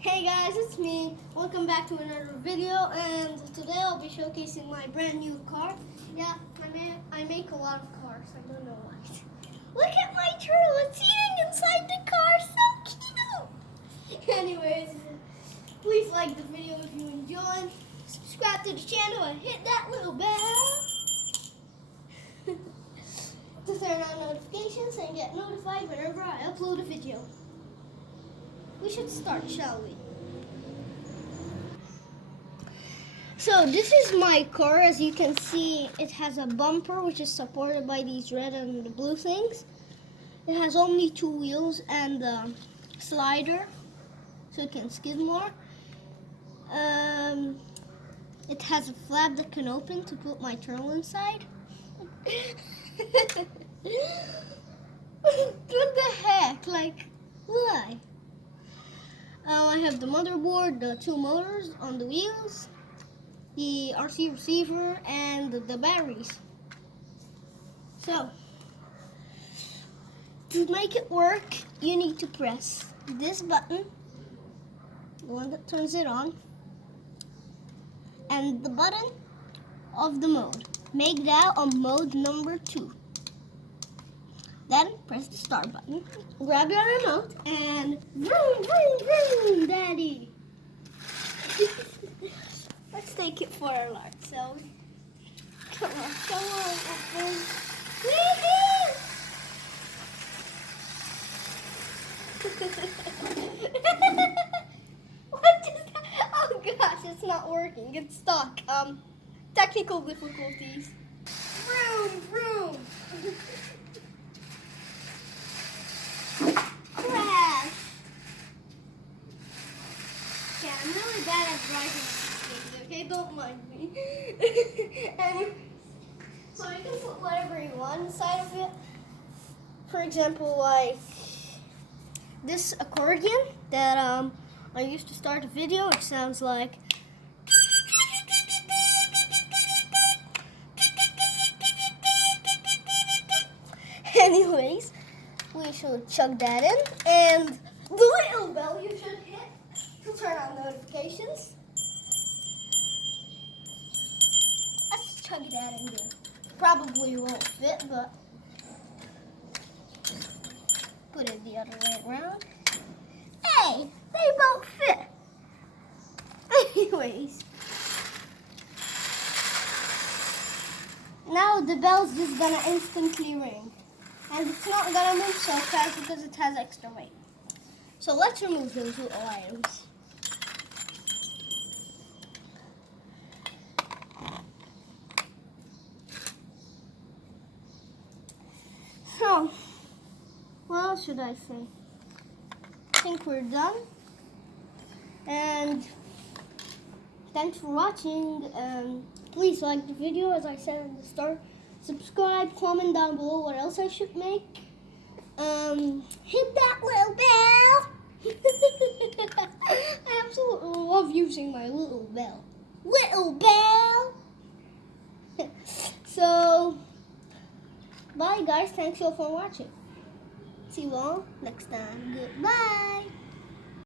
Hey guys, it's me. Welcome back to another video, and today I'll be showcasing my brand new car. Yeah, I make a lot of cars. I don't know why. Look at my turtle. It's eating inside the car. So cute. Anyways, please like the video if you enjoyed. Subscribe to the channel and hit that little bell to turn on notifications and get notified whenever I upload a video. We should start, shall we? So this is my car. As you can see, it has a bumper which is supported by these red and blue things. It has only 2 wheels and a slider so it can skid more. It has a flap that can open to put my turtle inside. What the heck? Like, why? I have the motherboard, the 2 motors on the wheels, the RC receiver, and the batteries. So, to make it work, you need to press this button, the one that turns it on, and the button of the mode. Make that on mode number 2. Then press the start button, grab your remote, and vroom, vroom, vroom, daddy. Let's take it for a lark, so come on, open. Woohoo! What is that? Oh gosh, it's not working. It's stuck. Technical difficulties. Vroom, vroom. Crash. Yeah, I'm really bad at driving these things, okay? Don't mind me. And so you can put whatever you want inside of it. For example, like this accordion that I used to start a video. It sounds like anyways, we should chug that in, and the little bell you should hit to turn on notifications. Let's chug that in there. Probably won't fit, but put it the other way around. Hey, they both fit. Anyways, now the bell's just gonna instantly ring. And it's not gonna move so fast because it has extra weight. So let's remove those little items. So, what else should I say? I think we're done. And thanks for watching. Please like the video, as I said at the start. Subscribe, comment down below what else I should make. Hit that little bell. I absolutely love using my little bell. Little bell. So, bye guys. Thanks you all for watching. See you all next time. Goodbye.